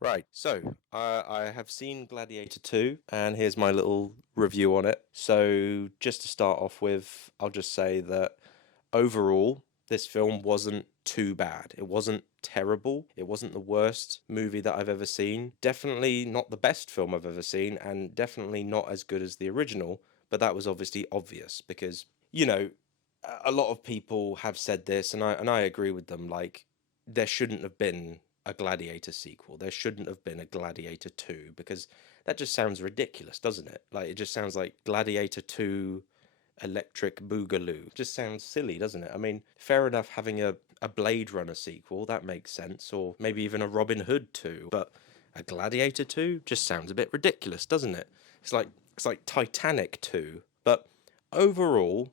Right, so I have seen Gladiator 2, and here's my little review on it. So, just to start off with, I'll just say that overall, this film wasn't too bad. It wasn't terrible. It wasn't the worst movie that I've ever seen. Definitely not the best film I've ever seen, and definitely not as good as the original. But that was obviously obvious because, you know, a lot of people have said this, and I agree with them. Like, there shouldn't have been a Gladiator sequel. There shouldn't have been a Gladiator 2 because that just sounds ridiculous, doesn't it? Like, it just sounds like Gladiator 2 Electric Boogaloo. Just sounds silly, doesn't it? I mean, fair enough having a Blade Runner sequel, that makes sense, or maybe even a Robin Hood 2, but a Gladiator 2 just sounds a bit ridiculous, doesn't it? It's like Titanic 2. But overall,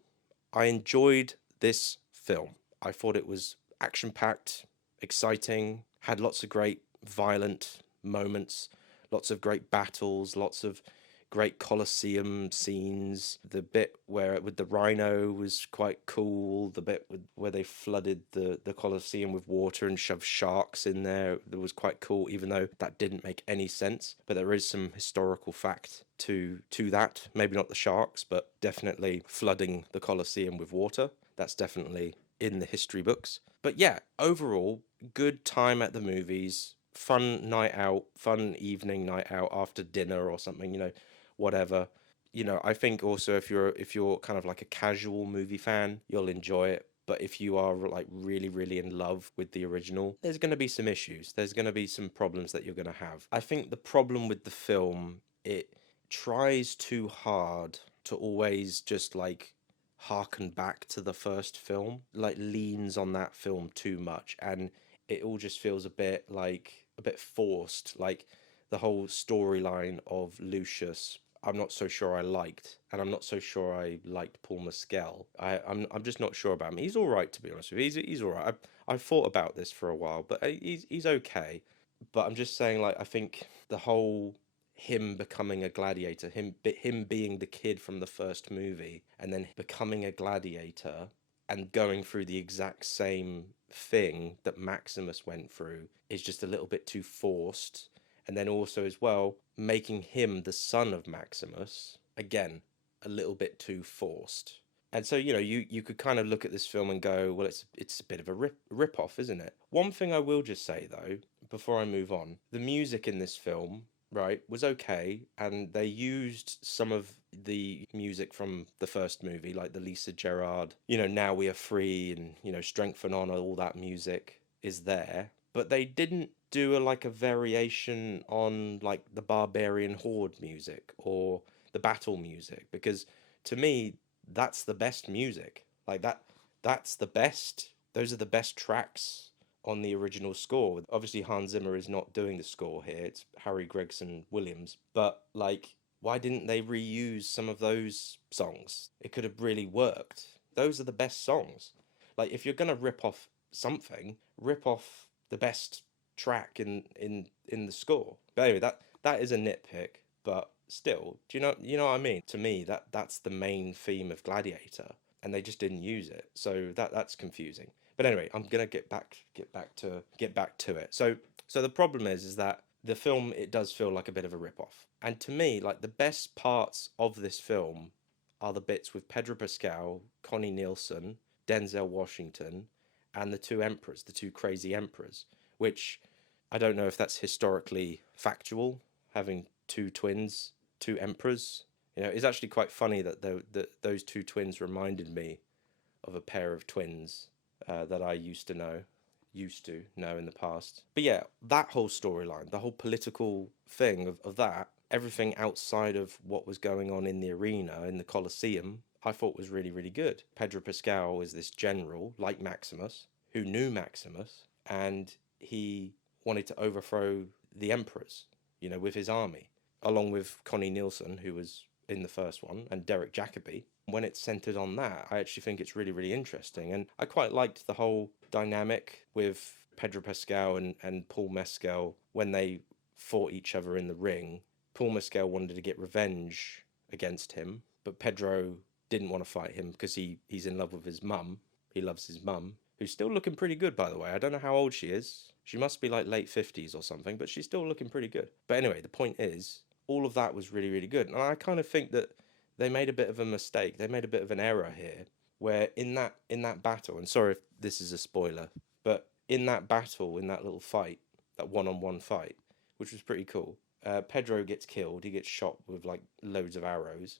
I enjoyed this film. I thought it was action packed, exciting, had lots of great violent moments, lots of great battles, lots of great Colosseum scenes. The bit where with the rhino was quite cool. The bit where they flooded the Colosseum with water and shoved sharks in there, that was quite cool, even though that didn't make any sense. But there is some historical fact to that. Maybe not the sharks, but definitely flooding the Colosseum with water. That's definitely in the history books. But yeah, overall, good time at the movies. Fun night out, fun evening night out after dinner or something, whatever. I think also if you're kind of like a casual movie fan, you'll enjoy it. But if you are like really, really in love with the original, there's going to be some issues. There's going to be some problems that you're going to have. I think the problem with the film, it tries too hard to always just like harken back to the first film, like leans on that film too much, and it all just feels a bit forced. Like the whole storyline of Lucius, I'm not so sure I liked, and I'm not so sure I liked Paul Mescal. I'm just not sure about him. He's all right, to be honest with you. He's all right. I've thought about this for a while, but he's okay. But I'm just saying, like, I think the whole him becoming a gladiator, him being the kid from the first movie, and then becoming a gladiator and going through the exact same thing that Maximus went through is just a little bit too forced. And then also as well, making him the son of Maximus, again, a little bit too forced. And so, you could kind of look at this film and go, well, it's a bit of a rip off, isn't it? One thing I will just say though, before I move on, the music in this film, right, was okay, and they used some of the music from the first movie, like the Lisa Gerrard, Now We Are Free, and Strength and Honor, all that music is there, but they didn't do a variation on like the Barbarian Horde music or the battle music, because to me that's the best music. Like that's the best. Those are the best tracks on the original score. Obviously, Hans Zimmer is not doing the score here. It's Harry Gregson Williams. But like, why didn't they reuse some of those songs? It could have really worked. Those are the best songs. Like, if you're gonna rip off something, rip off the best track in the score. But anyway, that is a nitpick. But still, do you know what I mean? To me, that's the main theme of Gladiator, and they just didn't use it. So that's confusing. But anyway, I'm gonna get back to it. So the problem is that the film, it does feel like a bit of a rip off. And to me, like the best parts of this film are the bits with Pedro Pascal, Connie Nielsen, Denzel Washington, and the two emperors, the two crazy emperors, which I don't know if that's historically factual, having two twins, two emperors. It's actually quite funny that those two twins reminded me of a pair of twins that I used to know in the past. But yeah, that whole storyline, the whole political thing of that, everything outside of what was going on in the arena, in the Colosseum, I thought was really, really good. Pedro Pascal is this general, like Maximus, who knew Maximus, and he wanted to overthrow the emperors, with his army, along with Connie Nielsen, who was in the first one, and Derek Jacobi. When it's centered on that, I actually think it's really, really interesting. And I quite liked the whole dynamic with Pedro Pascal and Paul Mescal when they fought each other in the ring. Paul Mescal wanted to get revenge against him, but Pedro didn't want to fight him because he's in love with his mum. He loves his mum, who's still looking pretty good, by the way. I don't know how old she is. She must be like late 50s or something, but she's still looking pretty good. But anyway, the point is, all of that was really, really good. And I kind of think that they made a bit of a mistake. They made a bit of an error here, where in that battle, and sorry if this is a spoiler, but in that battle, in that little fight, that one-on-one fight, which was pretty cool. Pedro gets killed. He gets shot with like loads of arrows.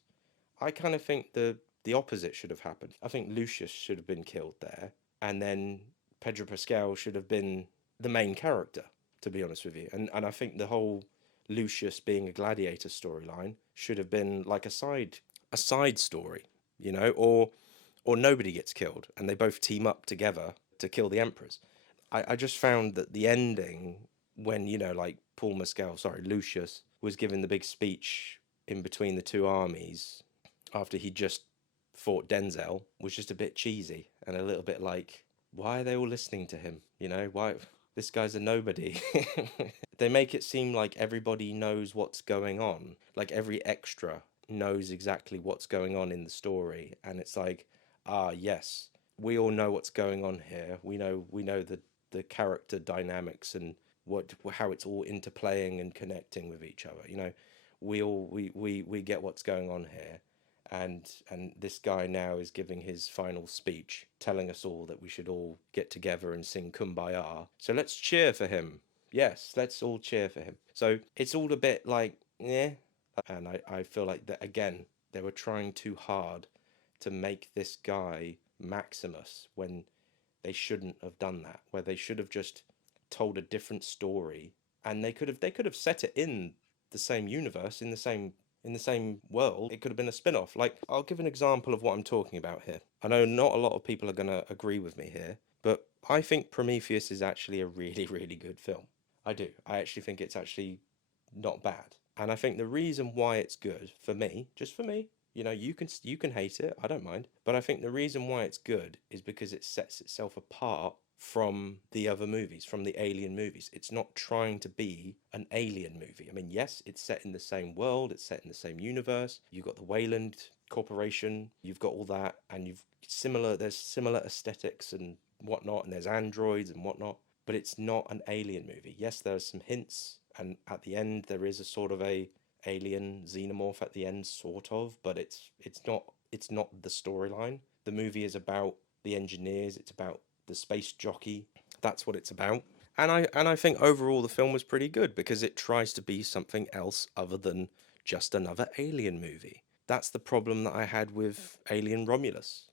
I kind of think the opposite should have happened. I think Lucius should have been killed there, and then Pedro Pascal should have been the main character. To be honest with you, and I think the whole Lucius being a gladiator storyline should have been like a side story, or nobody gets killed and they both team up together to kill the emperors. I just found that the ending, when like Paul Mescal, sorry, Lucius was giving the big speech in between the two armies after he just fought Denzel, was just a bit cheesy and a little bit like, why are they all listening to him? Why this guy's a nobody. They make it seem like everybody knows what's going on, like every extra knows exactly what's going on in the story, and it's like, yes, we all know what's going on here. We know the character dynamics and how it's all interplaying and connecting with each other. We get what's going on here, and this guy now is giving his final speech, telling us all that we should all get together and sing Kumbaya. So let's cheer for him. Yes, let's all cheer for him. So it's all a bit like, yeah. And I feel like that again, they were trying too hard to make this guy Maximus when they shouldn't have done that, where they should have just told a different story, and they could have set it in the same universe, in the same world. It could have been a spin-off. Like, I'll give an example of what I'm talking about here. I know not a lot of people are going to agree with me here, but I think Prometheus is actually a really, really good film. I do. I actually think it's actually not bad. And I think the reason why it's good for me, just for me, you can hate it, I don't mind, but I think the reason why it's good is because it sets itself apart from the other movies, from the Alien movies. It's not trying to be an Alien movie. I mean, yes, it's set in the same world, it's set in the same universe. You've got the Wayland Corporation, you've got all that, and there's similar aesthetics and whatnot, and there's androids and whatnot, but it's not an Alien movie. Yes, there are some hints, and at the end there is a sort of a alien xenomorph at the end, sort of, but it's not the storyline. The movie is about the engineers, it's about the space jockey. That's what it's about. And I think overall the film was pretty good because it tries to be something else other than just another Alien movie. That's the problem that I had with Alien Romulus,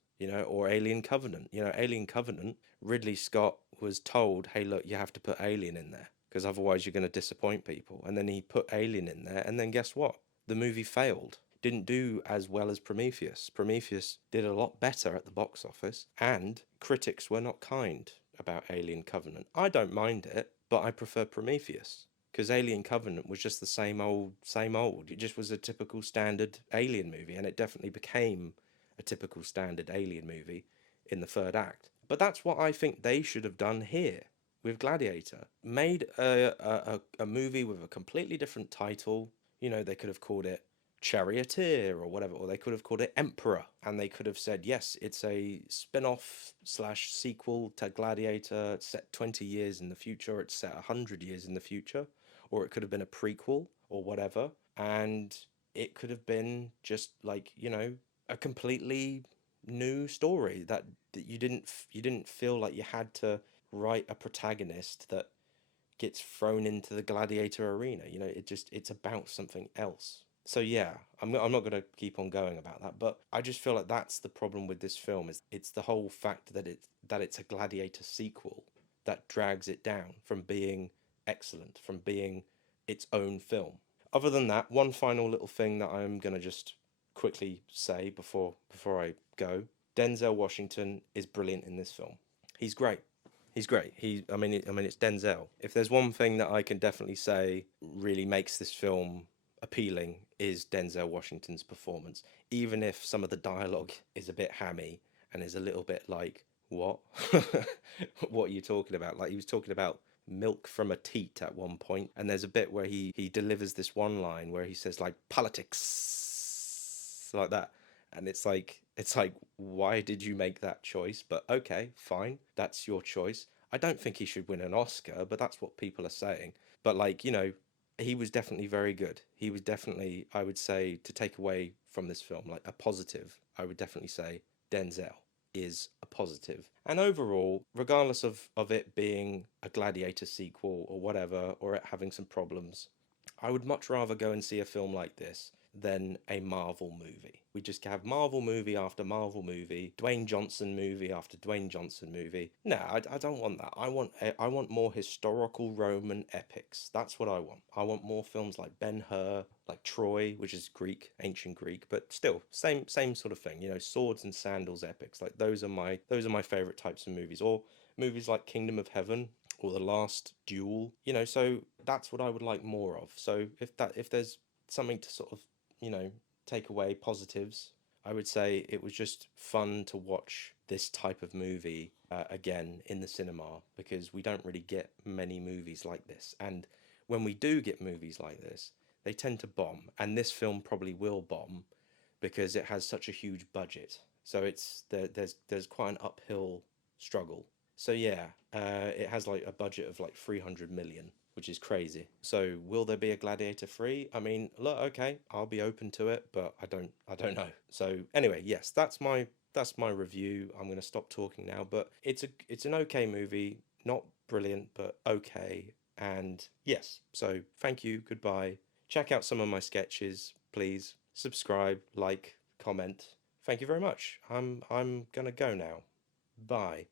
or Alien Covenant. Alien Covenant, Ridley Scott was told, hey, look, you have to put Alien in there because otherwise you're going to disappoint people. And then he put Alien in there, and then guess what? The movie failed. Didn't do as well as Prometheus. Prometheus did a lot better at the box office, and critics were not kind about Alien Covenant. I don't mind it, but I prefer Prometheus because Alien Covenant was just the same old, same old. It just was a typical standard Alien movie, and it definitely became a typical standard Alien movie in the third act. But that's what I think they should have done here with Gladiator. Made a movie with a completely different title. They could have called it Charioteer or whatever, or they could have called it Emperor, and they could have said, yes, it's a spin-off slash sequel to Gladiator. It's set 20 years in the future, it's set 100 years in the future, or it could have been a prequel or whatever, and it could have been just like, a completely new story that you didn't feel like you had to write a protagonist that gets thrown into the gladiator arena. It's about something else. So yeah, I'm not going to keep on going about that, but I just feel like that's the problem with this film, is it's the whole fact that it's a Gladiator sequel that drags it down from being excellent, from being its own film. Other than that, one final little thing that I'm going to just quickly say before I go. Denzel Washington is brilliant in this film. He's great. He's great. I mean, it's Denzel. If there's one thing that I can definitely say really makes this film appealing, is Denzel Washington's performance. Even if some of the dialogue is a bit hammy and is a little bit like, what? What are you talking about? Like, he was talking about milk from a teat at one point, and there's a bit where he delivers this one line where he says like politics, like that, and it's like, why did you make that choice? But okay, fine, that's your choice. I don't think he should win an Oscar, but that's what people are saying. But like, he was definitely very good. He was definitely, I would say, to take away from this film, like a positive, I would definitely say Denzel is a positive. And overall, regardless of it being a Gladiator sequel or whatever, or it having some problems, I would much rather go and see a film like this than a Marvel movie. We just have Marvel movie after Marvel movie, Dwayne Johnson movie after Dwayne Johnson movie. No, I don't want that. I want more historical Roman epics. That's what I want. I want more films like Ben-Hur, like Troy, which is Greek, ancient Greek, but still same sort of thing. Swords and sandals epics. Like those are my favorite types of movies. Or movies like Kingdom of Heaven, or The Last Duel. So that's what I would like more of. So if there's something to sort of, you know, take away positives, I would say it was just fun to watch this type of movie again in the cinema, because we don't really get many movies like this. And when we do get movies like this, they tend to bomb. And this film probably will bomb because it has such a huge budget. So there's quite an uphill struggle. So yeah, it has like a budget of like 300 million, which is crazy. So will there be a Gladiator 3? I mean, look, okay, I'll be open to it, but I don't know. So anyway, yes, that's my review. I'm going to stop talking now, but it's an okay movie, not brilliant, but okay. And yes, so thank you, goodbye. Check out some of my sketches, please. Subscribe, like, comment. Thank you very much. I'm gonna go now. Bye.